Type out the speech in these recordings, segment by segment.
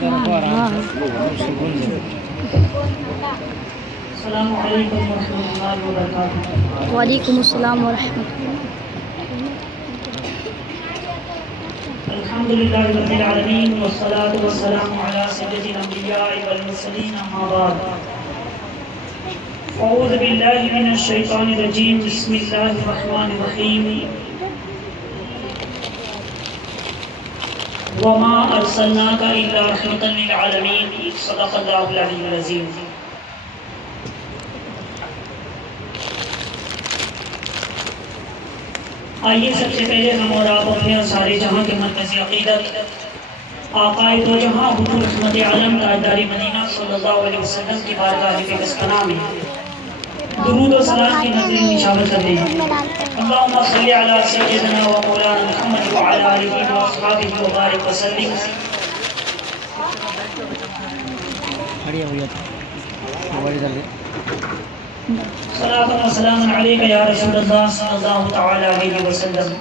السلام علیکم ورحمۃ اللہ وبرکاتہ۔ وعلیکم السلام ورحمۃ اللہ۔ الحمد للہ رب العالمین والصلاة والسلام علی سید الانبیاء والمرسلین اما بعد۔ اعوذ باللہ من الشیطان الرجیم، بسم اللہ الرحمن الرحیم۔ وما ارسلناک الا رحمۃ للعالمین، صدق اللہ العلی العظیم۔ آئیے سب سے پہلے ہم اور آپ اپنے اور سارے جہاں کے مرکزی عقیدت آقائے دو جہاں حضور رحمت عالم تاجدار مدینہ صلی اللہ علیہ وسلم کی بارگاہ پاکستان میں درود و سلام کی نظر نشاور کرتے ہیں۔ اللہم صلی علی سیدنا و مولانا محمد وعلی آلہ و اصحابہ وبارک وسلم۔ صلاۃ و سلام علیک یا رسول اللہ صلی اللہ تعالی علیہ وسلم۔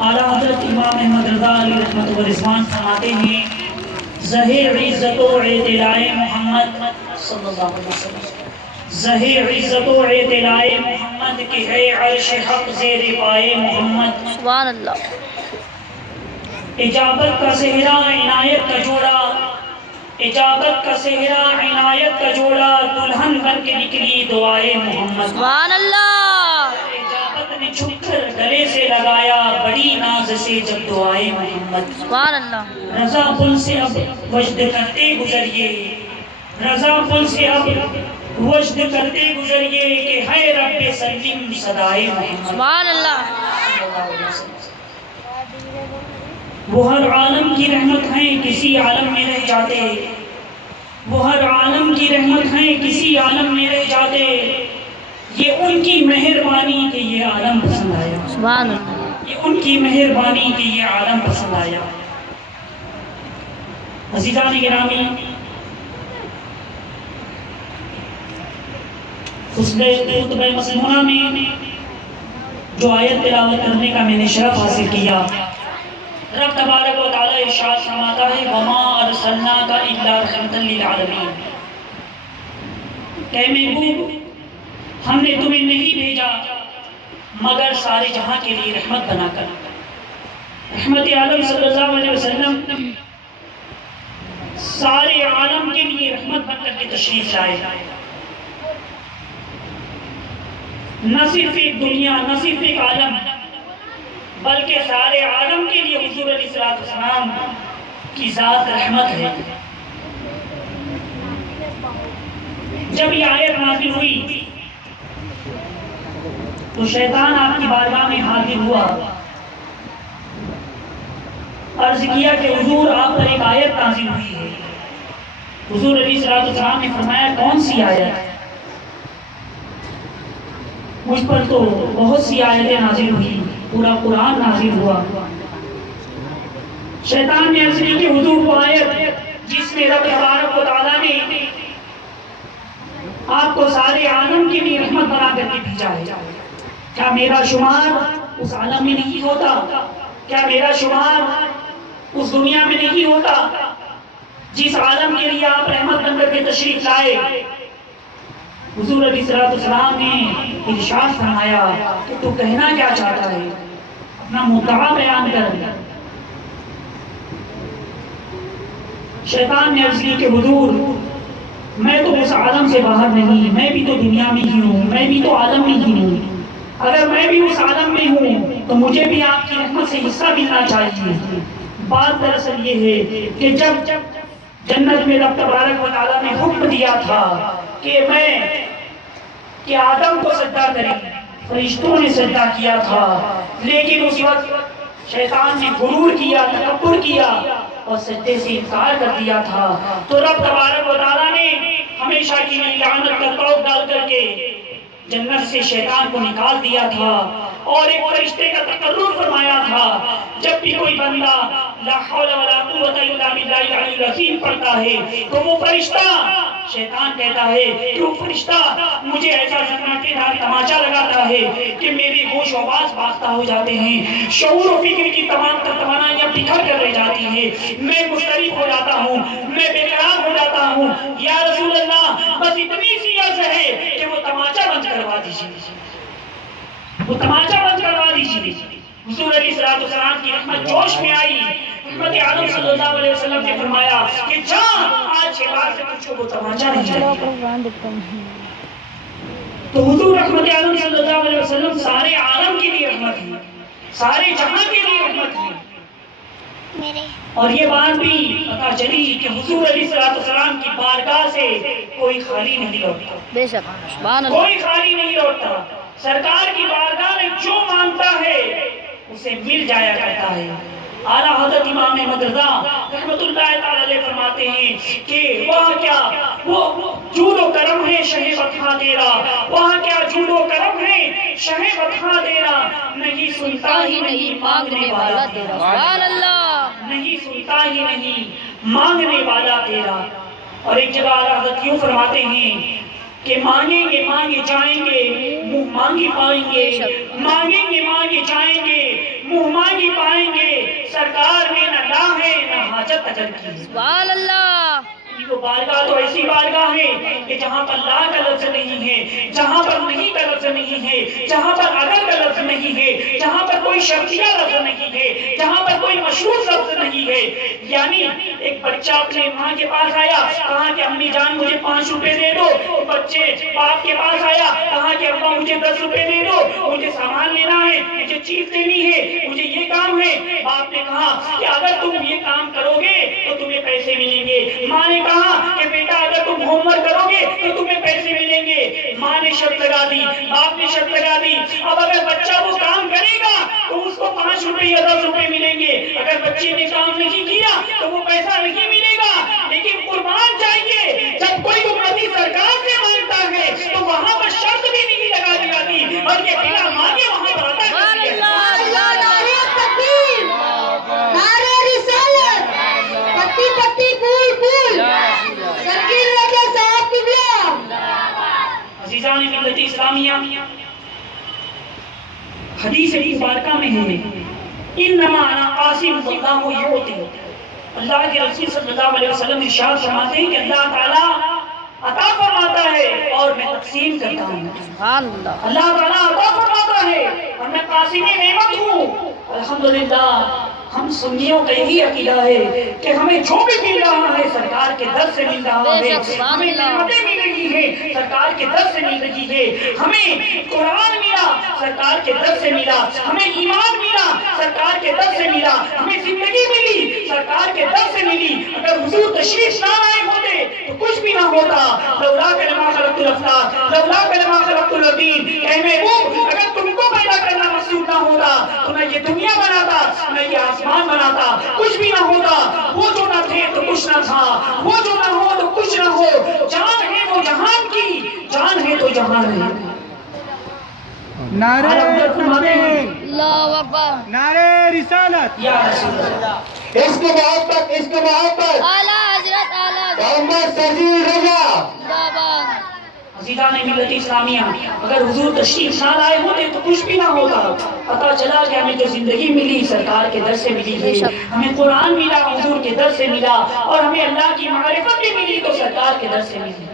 اعلیٰ حضرت امام احمد رضا علیہ رحمت و رضوان فرماتے ہیں، ظہیر عزت و اعتلاء محمد صلی اللہ علیہ وسلم، ظہیر عزت و اعتلاء محمد کی ہے عرش حق زیر پائے محمد۔ سبحان اللہ۔ اجابت کا صحرا عنایت کا جوڑا، اجابت کا صحرا عنایت کا جوڑا، دلہن بن کے نکلی دعائے محمد۔ سبحان اللہ۔ اجابت نے چھپ کر گلے سے لگایا بڑی ناز سے جب دعائے محمد۔ سبحان اللہ۔ رضا پل سے اب وجد کرتے گزریے، رضا پل سے اب وجد کرتے گزریے کہ ہے رب سلیم صدائے محمد۔ سبحان اللہ۔ وہ ہر عالم کی رحمت ہیں کسی عالم میں رہ جاتے، وہ ہر عالم کی رحمت ہیں کسی عالم میں رہ جاتے، یہ ان کی مہربانی کہ یہ عالم پسند آیا۔ سبحان اللہ۔ یہ ان کی مہربانی کہ یہ عالم پسند آیا۔ عزیزان گرامی، خطبہ مسمونہ میں جو آیت تلاوت کرنے کا میں نے شرف حاصل کیا، رب تبارک و تعالی ارشاد فرماتا ہے وما ارسلناک الا رحمۃ للعالمین، کہ محبوب ہم نے تمہیں نہیں بھیجا مگر سارے جہاں کے لیے رحمت بنا کر۔ رحمت عالم صلی اللہ علیہ وسلم سارے عالم کے لیے رحمت بن کر کے تشریف لائے، نہ صرف ایک دنیا، نہ صرف ایک عالم، بلکہ سارے عالم کے لیے حضور علیہ السلام کی ذات رحمت ہے۔ جب یہ آیت نازل ہوئی تو شیطان آپ کی بارگاہ میں حاضر ہوا، عرض کیا کہ حضور آپ پر ایک آیت نازل ہوئی ہے۔ حضور علیہ السلام نے فرمایا کون سی آیت؟ مجھ پر تو بہت سی آیتیں نازل ہوئی، پورا قرآن نازل ہوا۔ شیطان نے عرض کی کہ حضور وہ آیت جس میں رب تبارک و تعالیٰ نے آپ کو سارے عالم کے لیے رحمت بنا کر کے بھیجا ہے، کیا میرا شمار اس عالم میں نہیں ہوتا؟ کیا میرا شمار اس دنیا میں نہیں ہوتا جس عالم کے لیے آپ رحمت بن کر کے تشریف لائے؟ حضور علیہ السلام نے ارشاد فرمایا کہ تو کہنا کیا چاہتا ہے، اپنا مدعا بیان کر۔ شیطان نے عرض کی کہ حضور میں تو اس عالم سے باہر نہیں، میں بھی تو دنیا میں ہی ہوں، میں بھی تو عالم میں ہی ہوں۔ اگر میں بھی اس عالم میں ہوں تو مجھے بھی آپ کی رحمت سے حصہ ملنا چاہیے۔ بات دراصل یہ ہے کہ جب جنت میں رب تبارک و تعالیٰ نے حکم دیا تھا کہ آدم کو سجدہ کریں، فرشتوں نے سجدہ کیا تھا، لیکن اس وقت شیطان نے غرور کیا، تکبر کیا اور سجدے سے انکار کر دیا تھا، تو رب تبارک و تعالیٰ نے ہمیشہ کی لعنت کا توق ڈال کر کے جنت سے شیطان کو نکال دیا تھا، اور ایک فرشتے کا تقرر فرمایا تھا جب بھی کوئی بندہ لا حول ولا قوت الا باللہ العلی العظیم پڑھتا ہے تو وہ فرشتہ شیطان کہتا ہے کہ وہ فرشتہ مجھے ایسا سناٹے دار تماچا لگاتا ہے کہ میرے ہوش و حواس باختہ ہو جاتے ہیں، شعور و فکر کی تمام توانائیاں بکھر کر رہ جاتی ہیں، میں مضطرب ہو جاتا ہوں، میں بے قرار ہو جاتا ہوں۔ یا رسول اللہ بس اتنی سی عرض ہے کہ وہ تماچا بند کروا دیجیے، وہ تماچا بند کروا دیجیے۔ حضور علیہ السلام کی رحمت جوش میں آئی، حضرت عالم صلی اللہ علیہ وسلم نے فرمایا کہ جا آج کے بعد سے تجھ کو وہ تماچا نہیں چاہیے۔ تو حضور رحمت عالم صلی اللہ علیہ وسلم سارے عالم کے لیے رحمت ہے، سارے جہاں کے لیے رحمت ہے۔ اور یہ بات بھی پتہ چلی کہ حضور علیہ السلام کی بارگاہ سے کوئی خالی نہیں لوٹتا، بے شک سبحان اللہ، کوئی خالی نہیں لوٹتا۔ سرکار کی بارگاہ میں جو مانگتا ہے اسے مل جایا کرتا ہے۔ اعلیٰ حضرت امام احمد رضا رحمت اللہ تعالی علیہ فرماتے ہیں کہ وہاں کیا وہ جود و کرم ہے شہ بطحہ تیرا، وہاں کیا جود و کرم ہے شہ بطحہ تیرا، نہیں سنتا ہی نہیں مانگنے والا تیرا، سبحان اللہ، نہیں سنتا ہی نہیں مانگنے والا تیرا۔ اور ایک جگہ اعلیٰ حضرت یوں فرماتے ہیں کہ مانگیں گے مانگے جائیں گے منہ مانگی پائیں گے، مانگیں گے مانگے جائیں گے منہ مانگی پائیں گے، سرکار نے نہ لا ہے نہ حاجت اجر کی۔ سبحان اللہ، وہ بارگاہ تو ایسی بارگاہ ہے کہ جہاں پر لا کا لفظ نہیں ہے، جہاں پر نہیں کا لفظ نہیں ہے، جہاں پر اگر کا لفظ نہیں ہے، جہاں پر کوئی شرطیہ لفظ نہیں ہے، جہاں پر کوئی مشروط لفظ نہیں ہے۔ یعنی ایک بچہ اپنے ماں کے پاس آیا، کہا کہ امی جان مجھے 5 روپے دے دو، بچے باپ کے پاس آیا، کہا کہ ابا مجھے 10 روپے دے دو، مجھے سامان لینا ہے، مجھے چیز دینی ہے، مجھے یہ کام ہے۔ باپ نے کہا کہ اگر تم یہ کام کرو گے تو تمہیں پیسے ملیں گے۔ ماں نے کہا کہ بیٹا اگر تم ہوم ورک کرو گے تو تمہیں پیسے ملیں گے۔ ماں نے شرط لگا دی، باپ نے شرط لگا دی، اب اگر بچہ وہ کام کرے گا تو اس کو 5 روپے یا 10 روپے ملیں گے، اگر بچے نے کام نہیں کیا تو وہ پیسہ نہیں ملے گا۔ لیکن قربان چاہیے جب کوئی امتی سرکار سے مانگتا ہے تو وہاں پر شرط بھی نہیں لگا دی جاتی، بلکہ بنا مانگے وہاں پر عطا کر دی جاتی ہے۔ عزیزان ملت اسلامیہ، حدیث مبارکہ میں ہے انما انا قاسم واللہ یعطی، اللہ کے رسول صلی اللہ علیہ وسلم ارشاد فرماتے ہیں کہ اللہ تعالیٰ عطا فرماتا ہے اور میں تقسیم کرتا ہوں۔ سبحان اللہ، اللہ تعالیٰ عطا فرماتا ہے اور میں قاسم نعمت ہوں۔ الحمدللہ ہم سنیوں کا یہی عقیدہ ہے کہ ہمیں جو بھی مل رہا ہے سرکار کے در سے مل رہا ہے، ہمیں نعمتیں مل رہی ہیں سرکار کے در سے مل رہی ہے، ہمیں قرآن ملا سرکار کے در سے ملا، ہمیں ایمان ملا سرکار کے در سے ملا، ہمیں زندگی ملی سرکار کے در سے ملی۔ اگر حضور تشریف نہ لائے ہوتے تو کچھ بھی نہ ہوتا۔ لولا کلمہ خلقت الافلاق لولا کلمہ خلقت الارضین، اے محبوب اگر تم کو پیدا کرنا مقصود نہ ہوتا تو نہ یہ دنیا بناتا نہ یہ آسمان بناتا، کچھ بھی نہ ہوتا۔ وہ جو نہ تھے تو کچھ نہ تھا، وہ جو نہ ہو تو کچھ نہ ہو، جان ہے تو جہان کی، جان ہے تو جہان ہے۔ نعرہ تکبیر، اللہ اکبر، نعرہ رسالت، یا رسول اللہ، اس کے محبت اعلیٰ حضرت اعلیٰ محمد سرزی رضا۔ زبان، عزیزان ملت اسلامیہ، اگر حضور تشریف نہ لائے ہوتے تو کچھ بھی نہ ہوتا۔ پتہ چلا کہ ہمیں جو زندگی ملی سرکار کے در سے ملی ہے، ہمیں قرآن ملا حضور کے در سے ملا، اور ہمیں اللہ کی معرفت بھی ملی تو سرکار کے در سے ملی،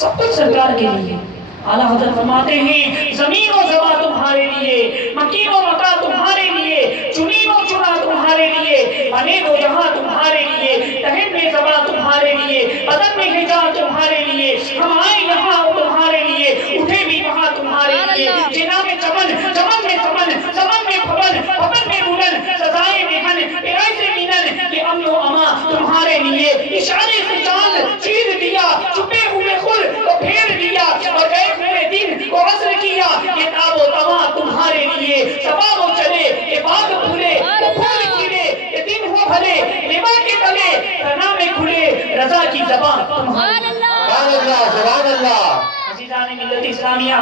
سب کچھ سرکار کے لیے۔ اعلیٰ حضرت فرماتے ہیں زمین و زماں تمہارے لیے، مکین و مکہ تمہارے لیے، چنین و چنا تمہارے لیے، بنے دو جہاں تمہارے لیے، تہن میں زباں تمہارے لیے، بدن میں حجاب تمہارے لیے، ہم آئے یہاں تمہارے لیے، اٹھے بھی وہاں تمہارے لیے، جنا میں چمن، چمن میں سمن، سمن میں پھبن، پھبن میں بلن، سزائے مہن، پیرائی سے مینن، یہ امن و اما تمہارے لیے، اشارے سے چاند چیر دیا، چھپے ہوئے خل کو پھیر دیا، اور گئے ہوئے دن کو عصر کیا، یہ تاب و تما تمہارے لیے، صبا وہ چلے یہ باغ پھولے وہ پھول کھلے، یہ دن ہو بھلے لبا کے تلے رنا میں کھلے رضا کی زبان تمہارے لیے۔ سبحان اللہ، سبحان اللہ۔ عزیزان ملت اسلامیہ،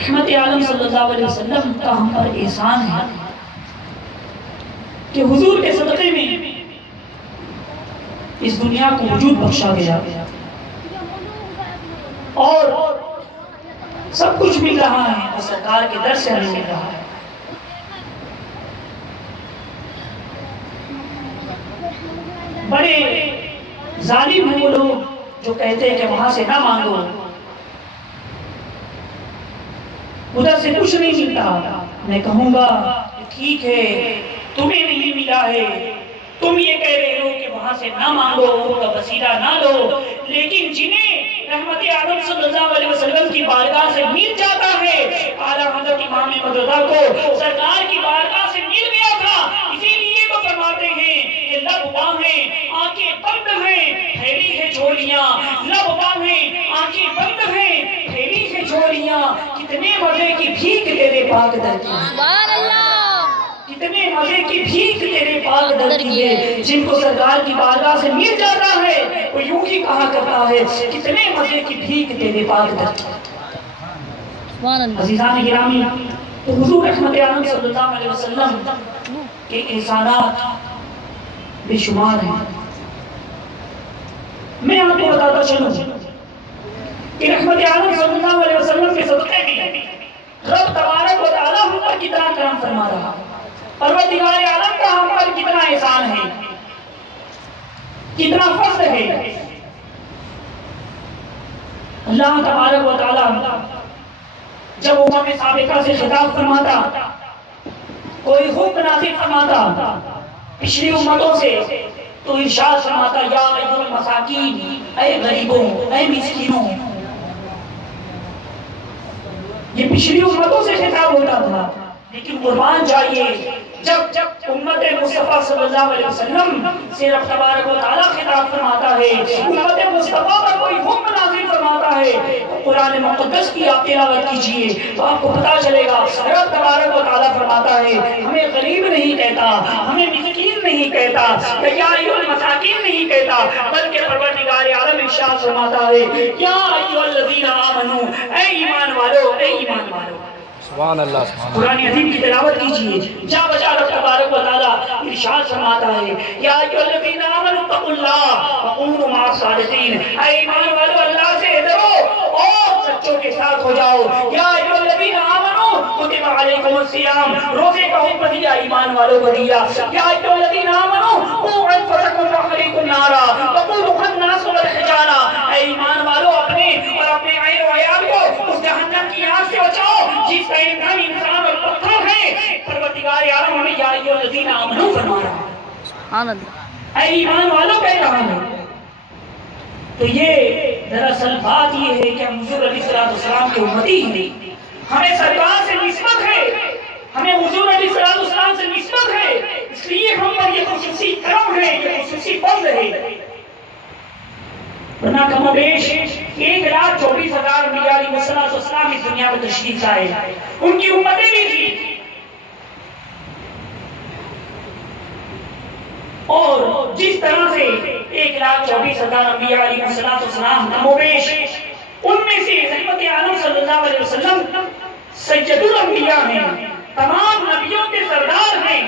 رحمت عالم صلی اللہ علیہ وسلم کا ہم پر احسان ہے کہ حضور کے صدقے میں اس دنیا کو وجود بخشا گیا اور سب کچھ مل رہا ہے اور سرکار کے در سے ہمیں مل رہا ہے. بڑے ظالم ہیں وہ لوگ جو کہتے ہیں کہ وہاں سے نہ مانگو, ادھر سے کچھ نہیں ملتا. میں کہوں گا ٹھیک ہے تمہیں نہیں ملا ہے, تم یہ کہہ رہے ہو کہ وہاں سے نہ مانگو, ان کا وسیلہ نہ لو, لیکن جنہیں رحمت عالم صلی اللہ علیہ وسلم کی بارگاہ سے مل جاتا ہے, اعلیٰ حضرت امام احمد رضا کو سرکار کی بارگاہ سے مل گیا تھا, اسی لیے وہ فرماتے ہیں کہ لب بام ہیں آنکھیں بند ہیں پھیلی ہے جھولیاں, لب بام ہیں آنکھیں بند ہیں پھیلی ہے جھولیاں, کتنے مزے کی بھیک تیرے پاک در کی, سبحان اللہ, کتنے مزے کی بھیک تیرے پاک در کی ہے. جن کو سرکار کی بارگاہ سے مل جاتا ہے وہ یوں ہی کہا کرتا ہے کتنے مزے کی بھیک تیرے پاک در کی. سبحان اللہ. عزیزان گرامی, تو حضور رحمت عالم صلی اللہ علیہ وسلم کے احسانات بے شمار ہیں. میں آپ کو بتاتا چلوں کہ رحمت عالم صلی اللہ علیہ وسلم کے صدقے میں رب تبارک و تعالیٰ ہم پر کتنا کرم فرما رہا, پروردگار عالم کا ہم پر کتنا احسان ہے, کتنا فضل ہے. اللہ تبارک و تعالیٰ جب امم سابقہ سے خطاب فرماتا, کوئی حکم نازل فرماتا پچھلی امتوں سے, تو ارشاد فرماتا یا ایھا المساکین, اے غریبوں, اے مسکینوں. یہ پچھلی امتوں سے خطاب ہوتا تھا, لیکن قربان جائیے جب امت مصطفیٰ صلی اللہ علیہ وسلم سے رب تبارک و تعالیٰ خطاب فرماتا ہے, امت مصطفیٰ پر کوئی حکم نازل فرماتا ہے, تو قرآن مقدس کی آپ تلاوت کیجئے تو آپ کو پتا چلے گا رب تبارک و تعالیٰ فرماتا ہے ہمیں غریب نہیں کہتا, ہمیں مسکین نہیں کہتا, یا ایھا المساکین نہیں کہتا, بلکہ پروردگار عالم ارشاد فرماتا ہے یا ایھا الذین آمنو, اے ایمان والو, اے ایمان والو. سبحان اللہ. قرآن عظیم کی تلاوت کیجئے, جا بجا رب تبارک و تعالیٰ ارشاد فرماتا ہے یا ایھا الذین آمنوا اتقوا اللہ وکونوا مع الصادقین, اے ایمان والو اللہ سے ڈرو اور سچوں کے ساتھ ہو جاؤ. یا ایھا الذین آمنوا کتب علیکم الصیام, روزے کا حکم دیا ایمان والوں کو دیا. یا ایھا الذین آمنوا قوا انفسکم واہلیکم نارا وقودها الناس والحجارہ, اے ایمان والو اپنے اور اپنے عین و عیال کو اس جہنم کی آگ سے بچاؤ جس کا ایندھن انسان اور پتھر ہے. پروردگار عالم ہمیں یا ایھا الذین آمنوا فرما رہا ہے, سبحان اللہ. اے ایمان والوں کہہ رہا ہے. تو یہ دراصل بات یہ ہے کہ ہم حضور علیہ السلام کے امتی ہیں, ہمیں سرکار سے نسبت ہے, ہمیں حضور علیہ السلام سے نسبت ہے, اس لیے ہم پر یہ خصوصی کرم ہے, یہ خصوصی فضل ہے. ورنہ کم و بیش 1,24,000 انبیاء علیہ السلام اس دنیا میں تشریف لائے, ان کی امتیں بھی تھی, اور جس طرح سے 1,24,000 انبیاء علیہ السلام کم و بیش, ان میں سے رحمت عالم صلی اللہ علیہ وسلم سید الانبیاء ہیں, تمام نبیوں کے سردار ہیں.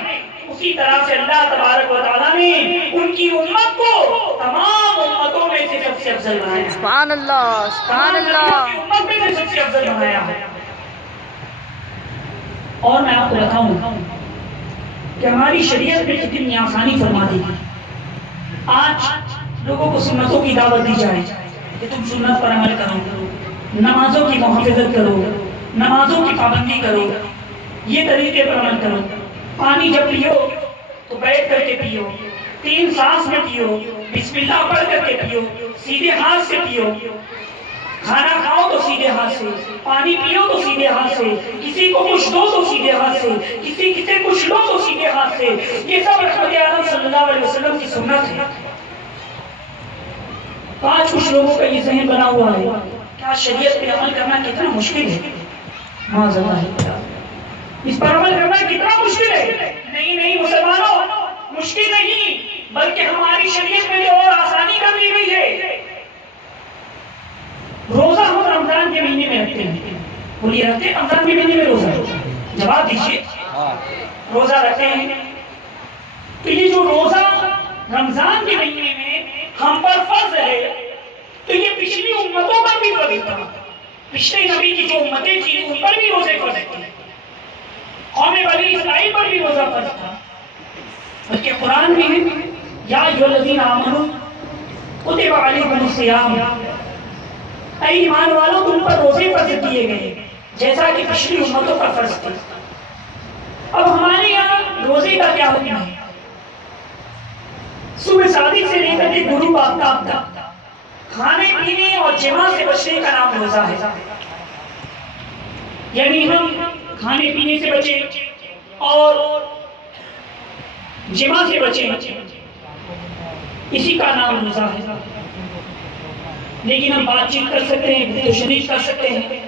اسی طرح سے اللہ تبارک و تعالیٰ نے ان کی امت کو تمام امتوں میں سے سب سے افضل بنایا. سبحان اللہ, سبحان اللہ. امت میں سے سب سے افضل بنایا ہے. اور میں آپ کو بتاؤں کہ ہماری شریعت میں کتنی آسانی فرما دی. آج لوگوں کو سنتوں کی دعوت دی جائے کہ تم سنت پر عمل کرو, نمازوں کی محافظت کرو, نمازوں کی پابندی کرو, یہ طریقے پر عمل کرو. پانی جب پیو تو بیٹھ کر کے پیو, 3 سانس میں پیو, بسم اللہ پڑھ کر کے پیو, سیدھے ہاتھ سے پیو, کھانا کھاؤ تو سیدھے ہاتھ سے, پانی پیو تو سیدھے ہاتھ سے, کسی کو کچھ دو تو سیدھے ہاتھ سے, کسی سے کچھ لو تو سیدھے ہاتھ سے. یہ سب رحمت عالم صلی اللہ علیہ وسلم کی سنت ہے. آج کچھ لوگوں کا یہ ذہن بنا ہوا ہے کیا شریعت پہ عمل کرنا کتنا مشکل ہے, معاذ اللہ, اس پر عمل کرنا کتنا مشکل ہے. نہیں مسلمانوں, مشکل نہیں, بلکہ ہماری شریعت میں اور آسانی کر دی گئی ہے. روزہ ہم رمضان کے مہینے میں رکھتے ہیں, بولیے رکھتے ہیں رمضان کے مہینے میں روزہ, جواب دیجیے. روزہ رکھتے ہیں, تو یہ جو روزہ رمضان کے مہینے میں ہم پر فرض ہے تو یہ پچھلی امتوں پر بھی فرض تھا. پچھلے نبی کی جو امتیں تھیں ان پر بھی روزے فرض تھے. قوم بنی اسرائیل پر بھی روزہ فرض تھا. بلکہ قرآن میں ہے یا ایھا الذین آمنوا کتب علیکم الصیام، اے ایمان والو تم پر روزے فرض کیے گئے جیسا کہ پچھلی امتوں پر فرض تھے. اب ہمارے یہاں روزے کا کیا حکم ہے؟ صبح صادق سے لے کر کے غروب آفتاب تک کھانے پینے اور جماع سے بچنے کا نام روزہ ہے. یعنی ہم کھانے پینے سے بچیں اور جماع سے بچیں، اسی کا نام روزہ ہے. لیکن ہم بات چیت کر سکتے ہیں، گفت و شنید کر سکتے ہیں.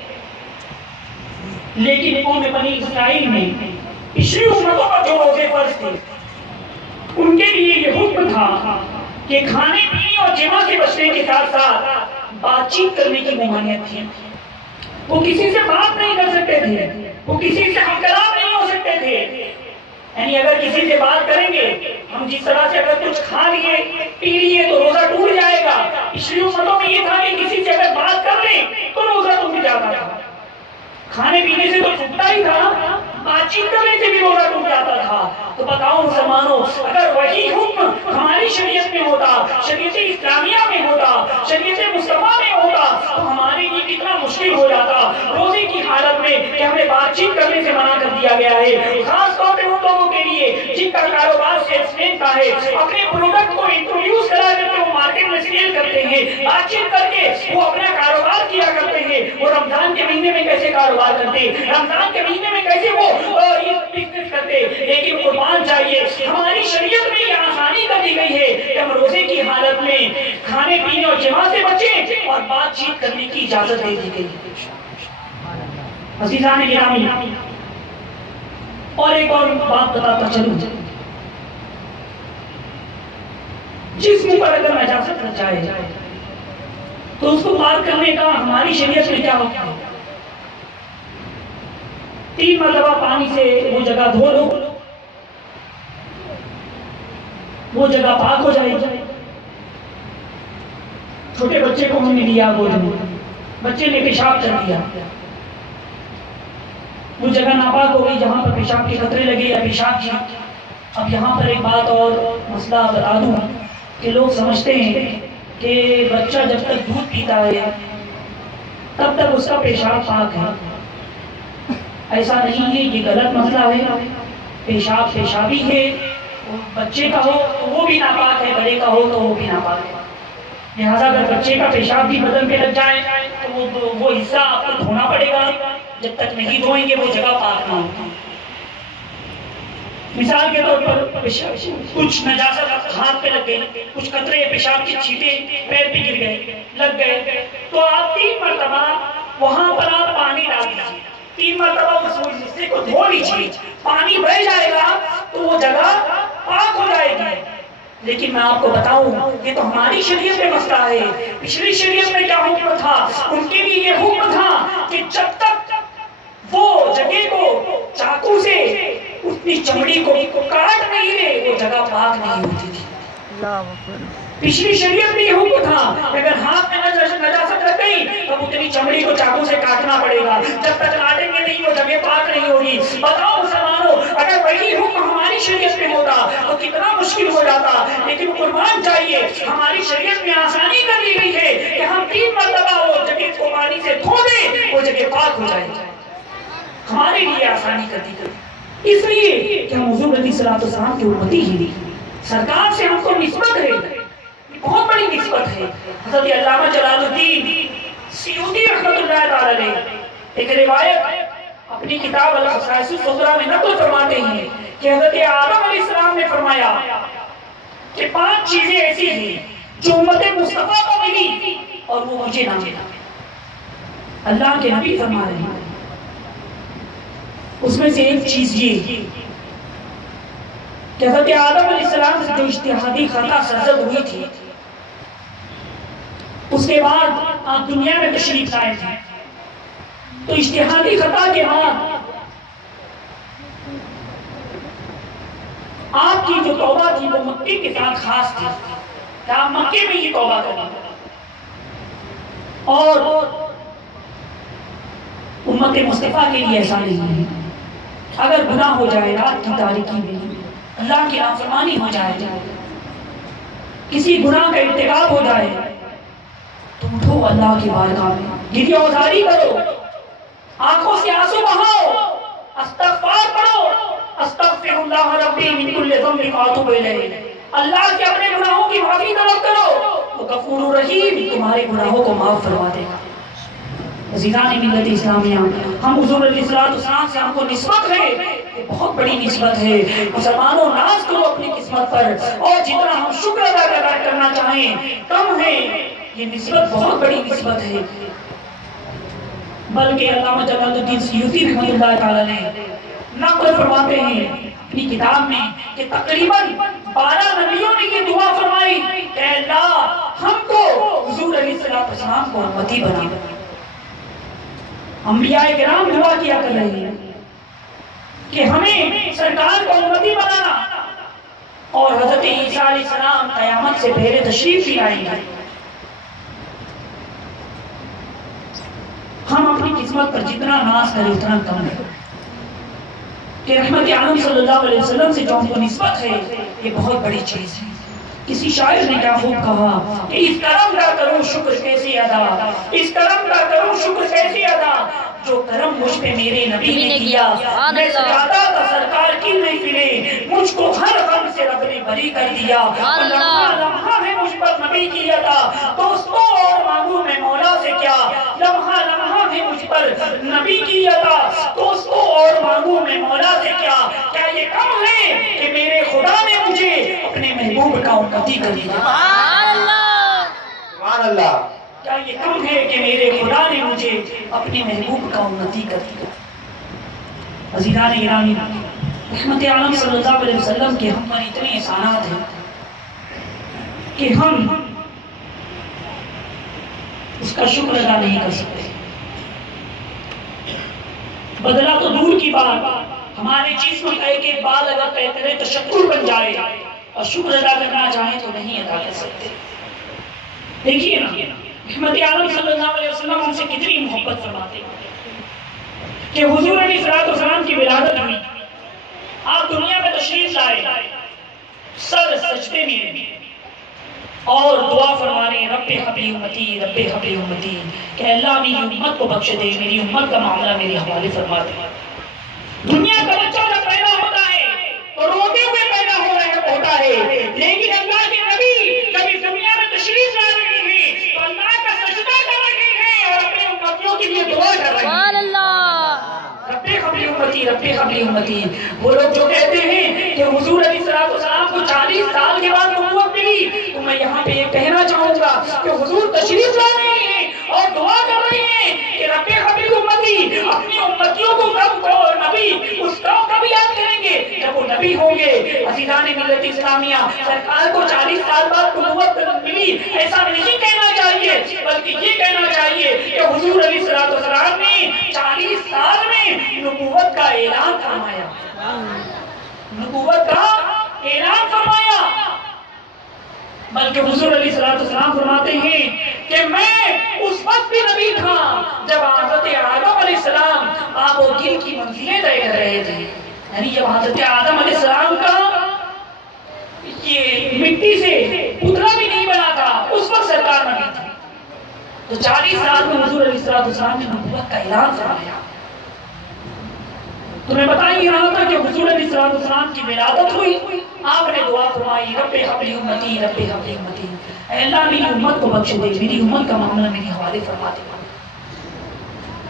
لیکن قوم بنی اسرائیل میں پچھلی امتوں پر جو روزے فرض تھے ان کے لیے یہ حکم تھا کہ کھانے پینے اور جماع سے بچنے کے ساتھ ساتھ بات چیت کرنے کی ممانعت تھی. وہ کسی سے بات نہیں کر سکتے تھے، وہ کسی سے ہم کلام نہیں ہو سکتے تھے. یعنی اگر کسی سے بات کریں گے، ہم جس طرح سے اگر کچھ کھا لیے پی لیے تو روزہ ٹوٹ جائے گا. پچھلی امتوں میں یہ تھا کہ کسی سے اگر بات کر لیں تو روزہ ٹوٹ جاتا تھا. کھانے پینے سے تو ٹوٹتا ہی تھا، بات چیت کرنے سے بھی روزہ ٹوٹ جاتا تھا. تو بتاؤ مسلمانوں، اگر وہی حکم ہماری شریعت میں ہوتا، شریعت اسلامیہ میں ہوتا، شریعت مصطفیٰ میں ہوتا تو ہمارے لیے کتنا مشکل ہو جاتا روزے کی حالت میں کہ ہمیں بات چیت کرنے سے منع کر دیا گیا ہے. خاص طور پہ ان لوگوں کے لیے جن کا کاروبار سیلسمین کا ہے، اپنے پروڈکٹ کو انٹروڈیوس کرا کر کے وہ مارکیٹ میں سیل کرتے ہیں، بات چیت کر کے وہ اپنا کاروبار کیا کرتے ہیں. وہ رمضان کے مہینے میں کیسے کاروبار کرتے، رمضان کے مہینے میں کیسے وہ بزنس کرتے. لیکن قربان چاہیے، ہماری شریعت میں یہ آسانی کر دی گئی ہے کہ ہم روزے کی حالت میں کھانے پینے اور جماع سے بچیں اور بات چیت کرنے کی اجازت دے دی گئی. عزیزان گرامی، اور ایک اور بات بتاتا چلوں، جسم پر اگر نجاست لگ جائے تو اس کو پاک کرنے کا ہماری شریعت میں کیا ہوتا ہے؟ 3 مرتبہ پانی سے وہ جگہ دھو لو، وہ جگہ پاک ہو جائے گی. چھوٹے بچے کو ہم نے لیا گود میں، بچے نے پیشاب کر دیا، وہ جگہ ناپاک ہو گئی جہاں پر پیشاب کے قطرے لگے یا پیشاب کی. اب یہاں پر ایک بات اور مسئلہ بتا دوں کہ لوگ سمجھتے ہیں کہ بچہ جب تک دودھ پیتا ہے تب تک اس کا پیشاب پاک ہے. ایسا نہیں ہے، یہ غلط مسئلہ ہے. پیشاب پیشابی ہے، بچے کا ہو تو وہ بھی ناپاک ہے، بڑے کا ہو تو وہ بھی ناپاک ہے. لہٰذا اگر بچے کا پیشاب بھی بدن پہ لگ جائے تو وہ حصہ آپ کو دھونا پڑے گا. جب تک نہیں دھوئیں گے وہ جگہ پاک نہ ہوگی. مثال کے طور پر کچھ نجاست ہاتھ پہ لگ گئی، کچھ قطرے پیشاب کی چھینٹے پیر پہ گر گئے، لگ گئے، تو آپ 3 مرتبہ وہاں پر آپ پانی ڈال دیجیے. 3 مرتبہ اس حصے کو دھو لیجیے، پانی بہہ جائے گا تو وہ جگہ پاک ہو جائے گی. لیکن میں آپ کو بتاؤں، یہ تو ہماری شریعت میں مسئلہ ہے. پچھلی شریعت میں کیا حکم تھا؟ ان کے لیے یہ حکم تھا کہ جب تک وہ جگہ کو چاقو سے اپنی چمڑی کو کاٹ نہیں لے وہ جگہ پاک نہیں ہوتی تھی. پچھلی شریعت میں یہ حکم تھا کہ اگر ہاتھ میں نجاست لگ گئی تو اتنی چمڑی کو چاقو سے کاٹنا پڑے گا، جب تک کاٹیں گے نہیں وہ جگہ پاک نہیں ہوگی. بتاؤ مسلمانوں، اگر وہی حکم ہماری شریعت میں ہوتا تو کتنا مشکل ہو جاتا. لیکن قربان چاہیے، ہماری شریعت میں آسانی کر دی گئی ہے کہ ہم 3 مرتبہ وہ جگہ کو پانی سے دھو دیں، وہ جگہ پاک ہو جائے. ہمارے لیے آسانی کر دی گئی، اس لیے کہ ہم حضور علیہ السلام کی امتی ہی سرکار سے ہم کو نسبت ہے، بہت بڑی نسبت ہے. حضرت علامہ جلال الدین سیوطی رحمۃ اللہ تعالی علیہ ایک روایت اپنی کتاب الخصائص الصغریٰ میں نقل فرماتے ہیں کہ حضرت آدم علیہ السلام نے فرمایا کہ 5 چیزیں ایسی ہیں جو امت مصطفیٰ کو ملی اور وہ مجھے نہ ملا. اللہ کے نبی فرما رہے ہیں اس میں سے ایک چیز یہ کہ حضرت آدم علیہ السلام سے جو اجتہادی خطا سرزد ہوئی تھی، اس کے بعد آپ دنیا میں تشریف لائے تھے، تو اجتہادی خطا کے بعد آپ کی جو توبہ تھی وہ مکے کے ساتھ خاص تھی. کہ آپ مکے میں ہی توبہ کریں اور امت مصطفیٰ کے لیے ایسا نہیں ہے اگر گناہ ہو جائے رات کی تاریکی میں اللہ کی نافرمانی ہو جائے کسی گناہ کا ارتکاب ہو جائے تو اٹھو اللہ کی بارگاہ میں گریہ وزاری کرو آنکھوں سے آنسو بہاؤ استغفار پڑھو استغفر اللہ ربی من کل ذنب واتوب الیہ اللہ سے اپنے گناہوں کی معافی طلب کرو وہ غفور رحیم تمہارے گناہوں کو معاف فرما دے گا عزیزان ملت اسلامیہ ہم حضور علیہ السلام سے ہم کو نسبت ہے یہ بہت بڑی نسبت ہے مسلمانوں ناز کرو اپنی قسمت پر اور جتنا ہم شکر ادا کرنا چاہیں کم ہے یہ نسبت بہت بڑی نسبت ہے بلکہ علامہ جلال الدین سیوطی رحمۃ اللہ تعالی نے نقل فرماتے ہیں اپنی کتاب میں کہ تقریباً 12 نبیوں نے یہ دعا فرمائی کہ اللہ ہم کو حضور علیہ السلام کو امتی بنا انبیاء کرام دعا کیا کر رہے ہیں کہ ہمیں سرکار کو امتی بنانا اور حضرت عیسیٰ علیہ السلام قیامت سے پہلے تشریف بھی آئیں گے ہم اپنی قسمت پر جتنا ناز کریں اتنا کم ہے کہ رحمت عالم صلی اللہ علیہ وسلم سے جو ہم کو نسبت ہے یہ بہت بڑی چیز ہے کسی شاعر نے کیا خوب کہا کہ اس کرم کا کروں شکر کیسے ادا اس کرم کا کروں شکر کیسے ادا جو کرم مجھ پہ میرے نبی نے کیا میں سجاتا تھا سرکار کی محفلیں مجھ کو ہر غم سے رب نے بری کر دیا لمحہ لمحہ ہے مجھ پر نبی کی عطا دوستوں اور مانگوں میں مولا سے کیا لمحہ لمحہ ہے مجھ پر نبی کی عطا دوستوں اور مانگوں میں مولا سے کیا یہ کم ہے کہ میرے خدا نے مجھے اپنے محبوب کا امتی کر دیا سبحان اللہ کیا یہ کم ہے کہ میرے خدا نے مجھے اپنے محبوب کا امتی کر دیا عزیزان گرامی رحمت عالم صلی اللہ علیہ وسلم کے ہم پر اتنے احسانات ہیں کہ ہم اس کا شکر ادا نہیں کر سکتے بدلہ تو دور کی بات ہمارے جسم کا ایک ایک بال اگر کہتے رہے تشکر بن جائے اور شکر ادا کرنا چاہیں تو نہیں ادا کر سکتے دیکھیے نا رحمت عالم صلی اللہ علیہ وسلم ہم سے کتنی محبت فرماتے ہیں کہ حضور علیہ السلام کی ولادت ہوئی آپ دنیا میں تشریف لائے سر سجدے میں اور دعا فرما رہے ہیں رب حبلی امتی رب حبلی امتی کہ اللہ میری امت کو بخش دے میری امت کا معاملہ میرے حوالے فرما دے دنیا کا بچہ جب پیدا ہوتا ہے تو روتے ہوئے پیدا ہوتا ہے لیکن اللہ کے نبی جب اس دنیا میں تشریف لا رہے ہیں تو اللہ کا سجدہ کر رہے ہیں اور اپنے امتیوں کے لیے دعا کر رہے ہیں رب حبلی امتی رب حبلی امتی وہ لوگ جو کہتے ہیں کہ حضور علیہ السلام کو 40 سال کے بعد نبوت ملی تو میں یہاں پہ یہ کہنا چاہوں گا کہ حضور تشریف لا رہے ہیں اور دعا کر رہے ہیں کہ رب حبلی امتی اپنی امتیوں کو کب نبی اس قوم کا بھی یاد کریں گے جب وہ نبی ہوں گے عزیزان ملت اسلامیہ سرکار کو 40 سال بعد نبوت ملی ایسا نہیں کہنا چاہیے بلکہ یہ کہنا چاہیے کہ حضور علیہ السلام نے 40 سال میں نبوت کا اعلان فرمایا نبوت کا اعلان فرمایا بلکہ حضور علیہ السلام فرماتے ہیں کہ میں اس وقت بھی نبی تھا جب حضرت آدم علیہ السلام آب و گل کی منزلیں طے کر رہے تھے یعنی جب حضرت آدم علیہ السلام کا یہ مٹی سے پتلا بھی نہیں بنا تھا اس وقت سرکار نبی تھی تو 40 سال میں حضور علیہ السلام نے نبوت کا اعلان فرمایا تو میں بتا ہی رہا تھا کہ حضور علیہ السلام کی ولادت ہوئی آپ نے دعا فرمائی رب حبلی امتی رب حبلی امتی اے اللہ میری امت کو بخش دے میری امت کا معاملہ میرے حوالے فرما دے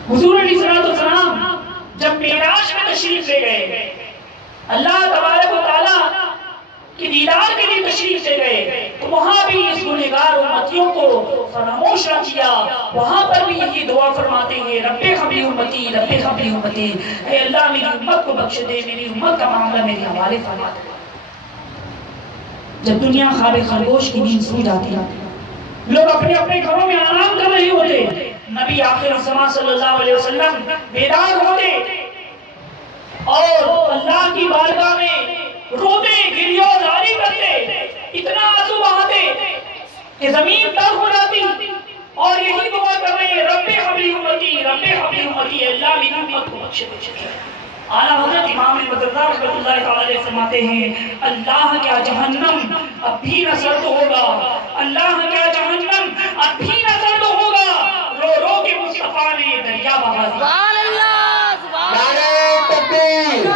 حضور علیہ السلام جب معراج میں تشریف لے گئے اللہ تبارک و تعالیٰ کی دیدار کے لیے تشریف لے گئے تو وہاں بھی اس گنہگار امتیوں کو فراموش نہ کیا وہاں پر بھی یہی دعا فرماتے ہیں رب حبلی امتی رب حبلی امتی اے اللہ میری امت کو بخش دے میری امت کا معاملہ میرے حوالے فرما دے جب دنیا خواب خرگوش کی نیند سو جاتی لوگ اپنے اپنے گھروں میں آرام کر رہے ہوتے نبی آخر الزمان صلی اللہ علیہ وسلم بیدار ہوتے اور اللہ کی بارگاہ میں روتے گریہ زاری کرتے اتنا آنسو بہاتے اعلیٰ حضرت امام احمد رضا رحمۃ اللہ تعالی علیہ فرماتے ہیں اللہ کیا جہنم اب بھی نہ سرد ہوگا، اللہ کیا جہنم اب بھی نہ سرد ہوگا، رو رو کے مصطفیٰ نے دریا بہا دیا۔ سبحان اللہ، سبحان نعرہ تکبیر،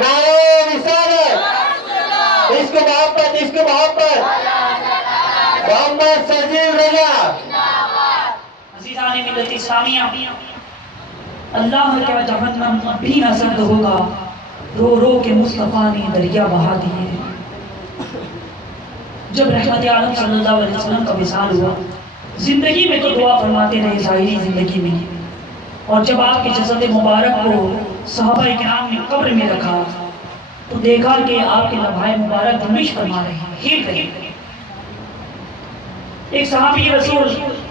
نعرہ رسالت، عشق محبت، عشق محبت، محمد سرزیر رضا۔ عزیزان ملت اسلامیہ، اللہ کیا جہنم اب بھی نہ سرد ہوگا، رو رو کے مصطفیٰ نے دریا بہا دیے۔ جب رحمت عالم صلی اللہ علیہ وسلم کا وصال ہوا، زندگی میں تو دعا فرماتے رہے، ظاہری زندگی میں، اور جب آپ کے جسد مبارک کو صحابہ کرام نے قبر میں رکھا تو دیکھا کہ آپ کے لمحہ مبارک دمش فرما رہے ہیں، ہل رہے ہیں۔ ایک صحابی رسول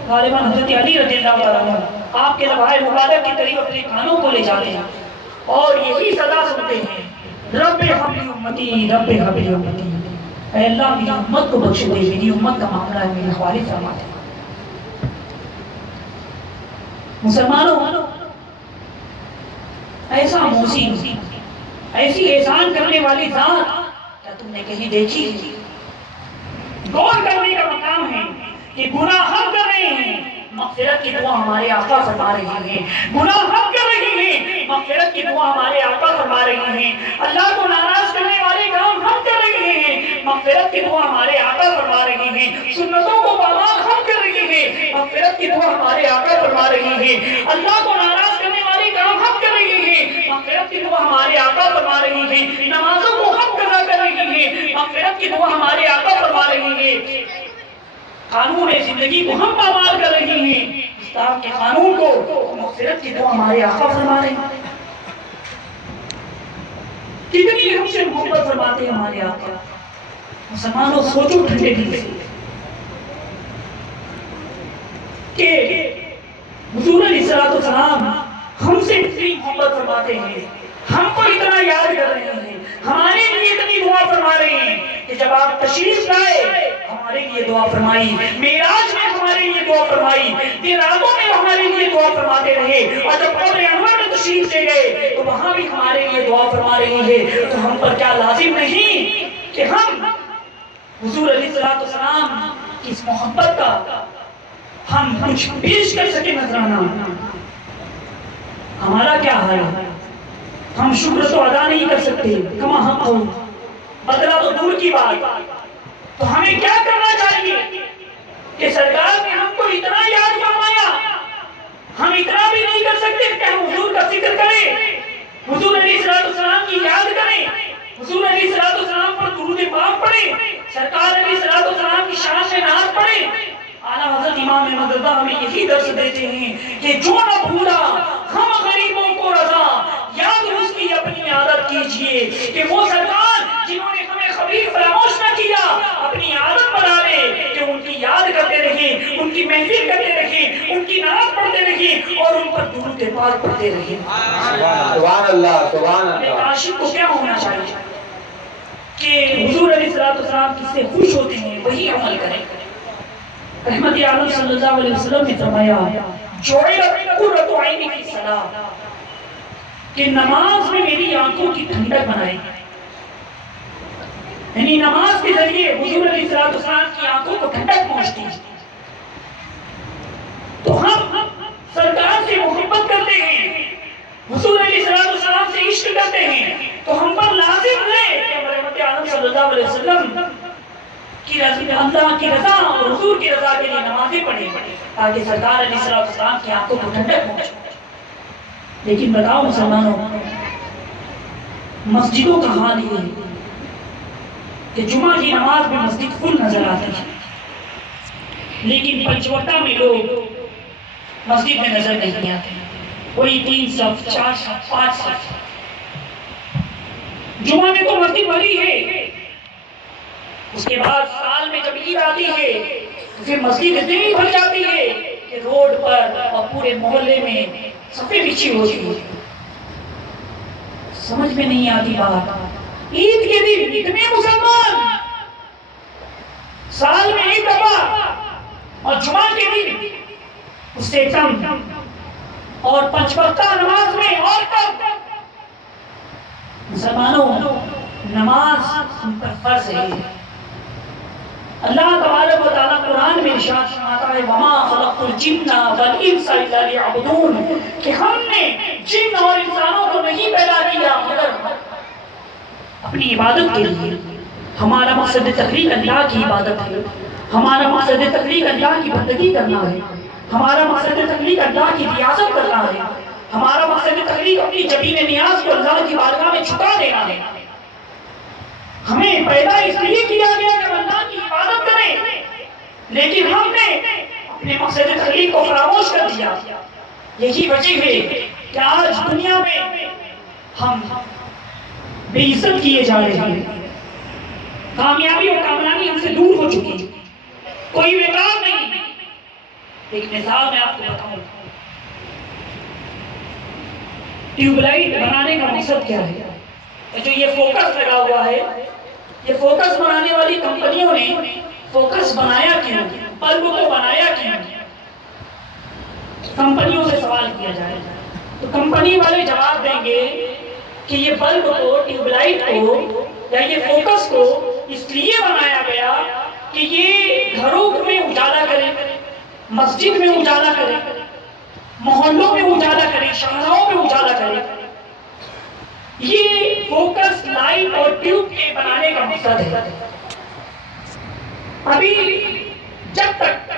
غالباً حضرت علی رضی اللہ عنہ آپ کے لمحہ مبارک کی طریق اپنے کانوں کو لے جاتے ہیں اور یہی صدا سنتے ہیں، رب حبلی امتی، رب حبلی امتی، اے اللہ میری امت کو بخش دے، میری امت کا معاملہ ہے، میرے حوالے فرما دے۔ مسلمانوں، ایسا موسیقی، ایسی احسان کرنے والی ذات کیا تم نے کہیں دیکھی؟ غور کرنے کا مقام ہے کہ گناہ ہم کر رہے ہیں، مغفرت کی دعا ہمارے آقا فرما رہے ہیں، گناہ ہم کر رہے ہیں، مغفرت کی دعا ہمارے آقا فرما رہے ہیں، اللہ کو ناراض کرنے والے کام ہم کر رہے ہیں، مغفرت کی دعا ہمارے آقا فرما رہے ہیں، سنتوں کو پامال ہم کر رہے ہیں، مغفرت کی دعا ہمارے آقا فرما رہے ہیں، اللہ کو ناراض کرنے والے کام ہم کر رہے ہیں، مغفرت کی دعا ہمارے آقا فرما رہے ہیں، نمازوں کو ہم قضا کر رہے ہیں، مغفرت کی دعا ہمارے آقا فرما رہے ہیں، قانون زندگی کو ہم پامال کر رہے ہیں، اسلام کے قانون کو، مغفرت کی دعا ہمارے آقا فرما رہے ہیں۔ کتنی ہم سے محبت فرماتے ہیں ہمارے آقا۔ مسلمانوں سوچو ٹھنڈے دل سے کہ حضور علیہ السلام ہم سے اتنی محبت فرماتے ہیں، ہم کو اتنا یاد کر رہے ہیں، ہمارے لیے اتنی دعا فرما رہے ہیں کہ جب آپ تشریف لائے ہمارے لیے دعا فرمائی، معراج میں ہمارے لیے دعا فرمائی، دن راتوں میں ہمارے لیے دعا فرماتے رہے، اور جب قبر انور میں تشریف لے گئے تو وہاں بھی ہمارے لیے دعا فرما رہی ہے۔ تو ہم پر کیا لازم نہیں کہ ہم حضور علیہ السلام کی اس محبت کا ہم کچھ پیش کر سکے نذرانہ؟ ہمارا کیا حال ہے؟ ہم شکر تو ادا نہیں کر سکتے، کما ہم ہو بدلہ تو دور کی بات، تو ہمیں کیا کرنا چاہیے کہ سرکار نے ہم کو اتنا یاد فرمایا، ہم اتنا بھی نہیں کر سکتے کہ ہم حضور کا ذکر کریں، حضور علیہ السلام کی یاد کریں، حضور علیہ السلام پر درود پاک پڑھیں، سرکار علیہ السلام کی شان میں نعت پڑھیں۔ اعلیٰ حضرت امام احمد رضا ہمیں یہی درس دیتے ہیں کہ جو نہ بھولا ہم غریبوں کو رضا، یاد اس کی اپنی عادت کیجئے کہ وہ سرکار جنہوں نے ہمیں خبیر فراموش نہ کیا، اپنی عادت بنا لے کہ ان کی یاد کرتے رہیں، ان کی محفل کرتے رہیں، ان کی نعت پڑھتے رہیں اور ان پر درود پاک پڑھتے رہیں۔ سبحان اللہ، سبحان ایک اللہ۔ عاشق کو کیا ہونا چاہیے کہ حضور علیہ السلام کس سے خوش ہوتے ہیں وہی عمل کریں۔ رحمت عالم صلی اللہ علیہ وسلم نے فرمایا جعلت قرۃ عینی فی الصلاۃ، کہ نماز میں میری آنکھوں کی ٹھنڈک بنائی، یعنی نماز کے ذریعے حضور علیہ السلام کی آنکھوں کو ٹھنڈک پہنچتی ہے۔ تو ہم سرکار سے محبت کرتے ہیں، حضور علیہ السلام سے عشق کرتے ہیں، تو ہم پر لازم ہے کہ ہم رحمت عالم صلی اللہ علیہ وسلم کی رضا، اللہ کی رضا اور حضور کی رضا کے لیے نمازیں پڑھیں تاکہ سرکار علیہ السلام کی آنکھوں کو ٹھنڈک پہنچے۔ لیکن بتاؤ مسلمانوں، مسجدوں کا حال یہ ہے کہ جمعہ کی نماز میں مسجد فل نظر آتی ہے، لیکن پنچوٹا میں لوگ مسجد میں نظر نہیں آتے، وہی 3 صف 4 صف 5 صف۔ جمعہ میں تو مسجد بھری ہے، اس کے بعد سال میں جب عید آتی ہے تو پھر مسجد اتنی بھر جاتی ہے کہ روڈ پر اور پورے محلے میں صفیں بچھی ہوتی ہے۔ سمجھ میں نہیں آتی بات، عید کے دن اتنے مسلمان سال میں ایک دفعہ، اور جمعہ کے دن اس سے کم، اور 5 وقتہ نماز میں اور کم، مسلمانوں، نماز ہم پر فرض ہے۔ اللہ تبارک و تعالیٰ قرآن میں ارشاد فرماتا ہے وَمَا خَلَقْتُ الْجِنَّ وَالْإِنسَ إِلَّا لِيَعْبُدُونِ، کہ ہم نے جن اور انسانوں کو نہیں پیدا کیا مگر اپنی عبادت کے لیے۔ ہمارا مقصد تخلیق اللہ کی عبادت ہے، ہمارا مقصد تخلیق اللہ کی بندگی کرنا ہے، ہمارا مقصد تخلیق اللہ کی ریاست کرنا ہے، ہمارا مقصد تخلیق اپنی جبین نیاز کو اللہ کی بارگاہ میں جھکا دینا ہے۔ ہمیں پیدا اس لیے کیا گیا کہ ہم اللہ کی عبادت کریں، لیکن ہم نے اپنے مقصد تخلیق کو فراموش کر دیا۔ یہی وجہ ہے کہ آج دنیا میں ہم بے عزت کیے جا رہے ہیں، کامیابی اور کامرانی ہم سے دور ہو چکی، کوئی وقار نہیں۔ ایک مثال میں آپ کو بتاؤں، ٹیوب لائٹ بنانے کا مقصد کیا ہے؟ جو یہ فوکس لگا ہوا ہے، یہ فوکس بنانے والی کمپنیوں نے فوکس بنایا کیوں؟ بلب کو بنایا کیوں؟ کمپنیوں سے سوال کیا جائے تو کمپنی والے جواب دیں گے کہ یہ بلب کو، ٹیوب لائٹ کو یا یہ فوکس کو اس لیے بنایا گیا کہ یہ گھروں میں اجالا کرے، مسجد میں اجالا کرے، محلوں میں اجالا کرے، شہروں میں اجالا کرے۔ یہ فوکس لائٹ اور ٹیوب کے بنانے کا مقصد ہے۔ ابھی جب تک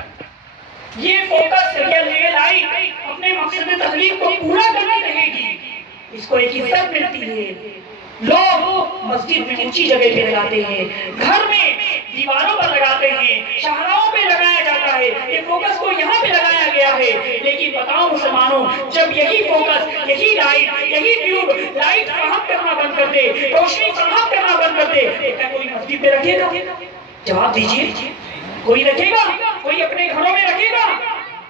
یہ فوکس یا یہ لائٹ اپنے مقصد تخلیق کو پورا کرتی رہے گی، اس کو ایک عزت ملتی ہے۔ لوگ مسجد میں اونچی جگہ پہ لگاتے ہیں، گھر میں دیواروں پر لگاتے ہیں، شاہراہوں پہ لگایا جاتا ہے، یہ فوکس کو یہاں پہ لگایا گیا ہے۔ لیکن بتاؤ مسلمانوں، جب یہی فوکس، یہی لائٹ، یہی ٹیوب لائٹ فراہم کرنا بند کر دے، روشنی فراہم کرنا بند کر دے، کیا کوئی مسجد پہ رکھے گا؟ جواب دیجیے، کوئی رکھے گا؟ کوئی اپنے گھروں میں رکھے گا؟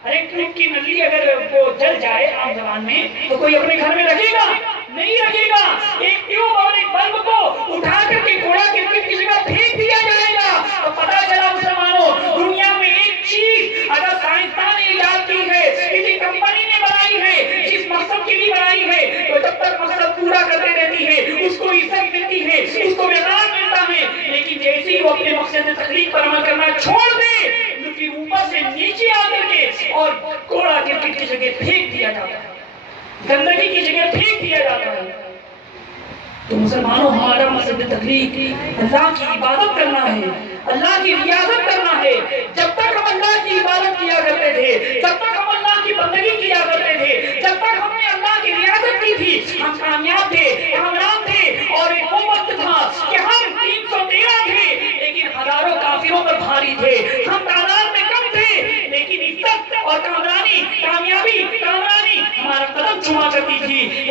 ارے ٹیوب کی نلی اگر وہ جل جائے عام زبان میں تو کوئی اپنے گھر میں رکھے گا؟ نہیں رکھے گا۔ ایک ٹیوب اور ایک بلب کو اٹھا کر کے کوڑا کرکٹ کی جگہ پھینک دیا جائے گا۔ تو پتہ چلا مسلمانوں، دنیا میں ایک چیز اگر سائنسدان نے ایجاد کی ہے، کسی کمپنی نے بنائی ہے، جس مقصد کے لیے بنائی ہے، تو جب تک مقصد پورا کرتے رہتی ہے اس کو عزت ملتی ہے، اس کو وقار ملتا ہے۔ لیکن جیسے ہی وہ اپنے مقصد تخلیق پر عمل کرنا چھوڑ دے، تو پھر اوپر سے نیچے آ کر کے اور کوڑا کرکٹ کی جگہ پھینک دیا جاتا ہے، گندگی کی جگہ پھینک دیا جاتا ہے۔ تو مسلمانوں، ہمارا مقصد تخلیق اللہ کی عبادت کرنا ہے، اللہ کی ریاضت کرنا ہے۔ جب تک ہم اللہ کی عبادت کیا کرتے تھے، جب تک ہم اللہ کی بندگی کیا کرتے تھے، جب تک ہم نے اللہ کی ریاضت کی تھی، ہم کامیاب تھے، کامیاب تھے۔ اور ایک وہ وقت تھا کہ ہم 313 تھے لیکن ہزاروں کافروں پر بھاری تھے، ہم تعداد میں کم تھے لیکن عزت اور کامرانی، کامیابی، کامرانی ہمارا قدم چوما کرتی تھی۔